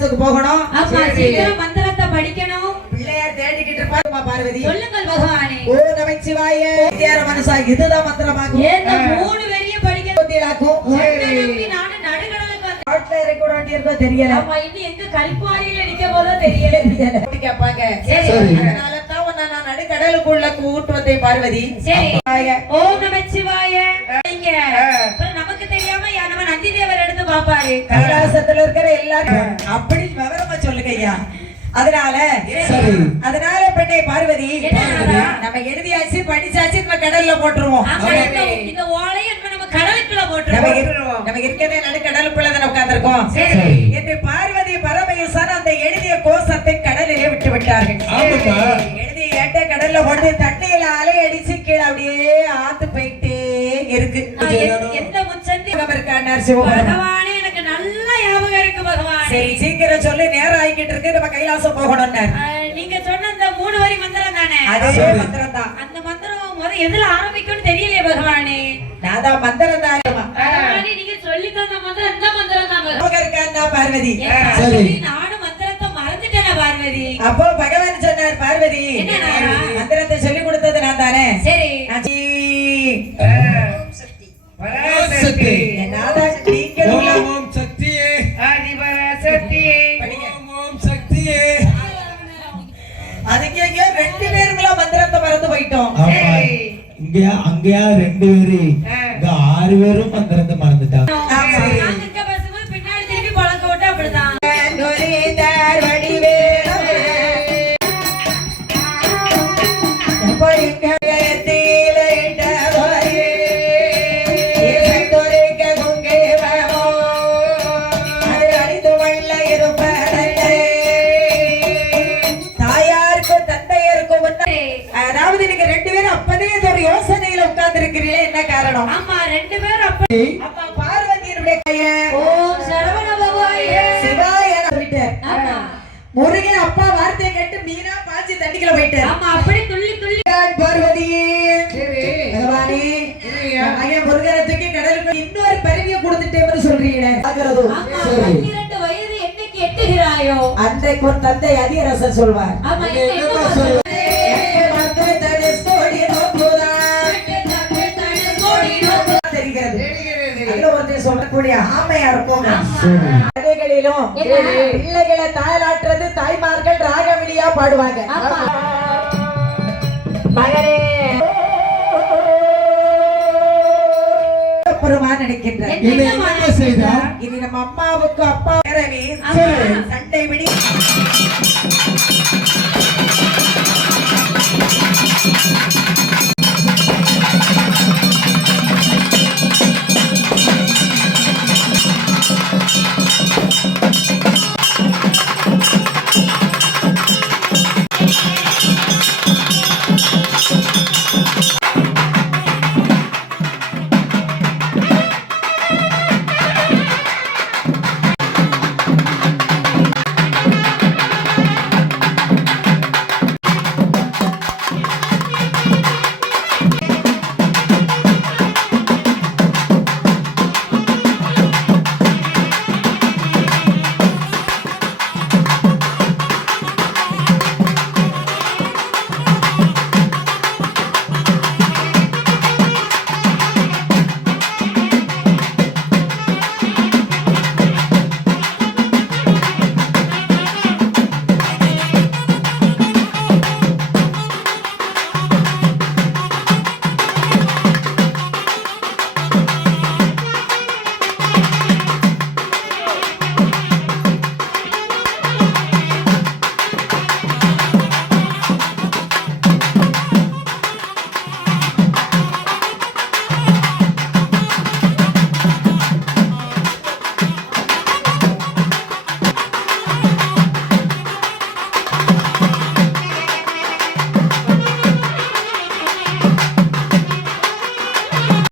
கைலாசத்துக்கு போகணும். அப்பா சீக்கிரம் மந்திரத்தை படிக்கணும். பிள்ளையார் தேடிக்கிட்டு இருப்பாருமா பார்வதி. சொல்லுங்கள் பகவானே. ஓ நமச்சிவாய தேர மனசா இதுதான் மந்திரமாகும். ஏன் மூணு வரிய படிக்கணும். நம்பி நானு நடுகடலுக்கு வந்து காட்ல இருக்க வேண்டிய இருக்கோ தெரியல. அம்மா இன்னி எங்க கல்பாரியில நிக்க போதோ தெரியல. கேட்பாங்க. சரி அதனால தான் உன்னை நான் நடுக்கடலுக்குள்ள கூட்டு வந்தேன் பார்வதி. சரி ஓம் நமச்சிவாய. இங்க நமக்கு தெரியாம நம்ம நந்தி தேவர் எடுத்து பாப்பாரு. கைலாசத்துல இருக்கிற எல்லாரும் அப்படி விவரமா சொல்லுங்க ஐயா. அதனால பெண்ணே பார்வதி நம்ம எழுதியாச்சு படிச்சாச்சு நம்ம கடல்ல போட்டுருவோம். இந்த ஓலையை நம்ம கடலுக்குள்ள போட்டுருவோம். நம்ம இருக்கிறதே நடுக்கடலுக்குள்ள தான் உட்கார்ந்திருக்கோம். என்று பார்வதி பரமேஸ்வரன் அந்த எழுதிய கோஷத்தை கடலிலே விட்டு விட்டார்கள். எழுதிய ஏட்டை கடல்ல போட்டு தண்ணியில அலை அடிச்சு கீழே அப்படியே ஆத்து போயிட்டே இருக்கு. எந்த முச்சந்தி பகவானே எனக்கு நல்ல ஞாபகம் இருக்கு பகவான். சரி சீக்கிரம் சொல்லி நேரம் ஆகிட்டு இருக்கு. நம்ம கைலாசம் போகணும். நீங்க சொன்ன அந்த 3 வரி மந்திரம் தானே? அதே மந்திரம் தான். அந்த மந்திரம் எதுல ஆரம்பிக்கும்னு தெரியலையே பகவானே. நான் தான் மந்திரம் தான். பகவானே நீங்க சொல்லி தந்த மந்திரம் இந்த மந்திரம் தான் பார்வதி. நானும் மந்திரத்தை மறந்துட்டேன் பார்வதி. அப்போ பகவான் சொன்னார் பார்வதி மந்திரத்தை சொல்லி கொடுத்தது நான் தானே. சரி பராசக்தி நாதான் நீங்கள் ஓம் சக்தியே ஆதிபராசக்தி ஓம் சக்தியே. அதுக்கு எங்க 2 பேருங்களா மந்திரத்தை மறந்து போயிட்டோம். அங்கயா 2 பேரு இங்க 6 பேரும் மந்திரத்தை மறந்துட்டாங்க. பின்னாடி திருப்பி பழக்க விட்டு அப்படிதான். அதாவது நீங்க 2 பேரும் அப்பதே ஒரு யோசனையில உட்கார்ந்து இருக்கிறீங்களே, என்ன காரணம்? ஆமா 2 பேரும் அப்பா பார்வதியினுடைய கைய ஓம் சரவண பவாயே சிவாய சொல்லிட்டார். ஆமா முருகன் அப்பா வார்த்தையை கேட்டு மீனா பாஞ்சி தண்ணிக்குள்ள போயிட்டார். ஆமா அப்படி துள்ளி துள்ளி பார்வதி பகவானே ஐயா முருகனை தூக்கி கடலுக்கு இன்னொரு பரிவியை கொடுத்துட்டேன்னு சொல்றீங்களே. 12 வயது என்னைக்கு எட்டுகிறாயோ அன்றைக்கு ஒரு தந்தை அதிரசன் சொல்வார். ஆமா என்ன சொல்வார்? சொல்லக்கூடிய ஆமையா இருக்கும். பிள்ளைகளை தாயலாற்றுறது தாய்மார்கள் ராகவெளியா பாடுவாங்க. மகனே நினைக்கின்ற இனி நம்ம அம்மாவுக்கு அப்பா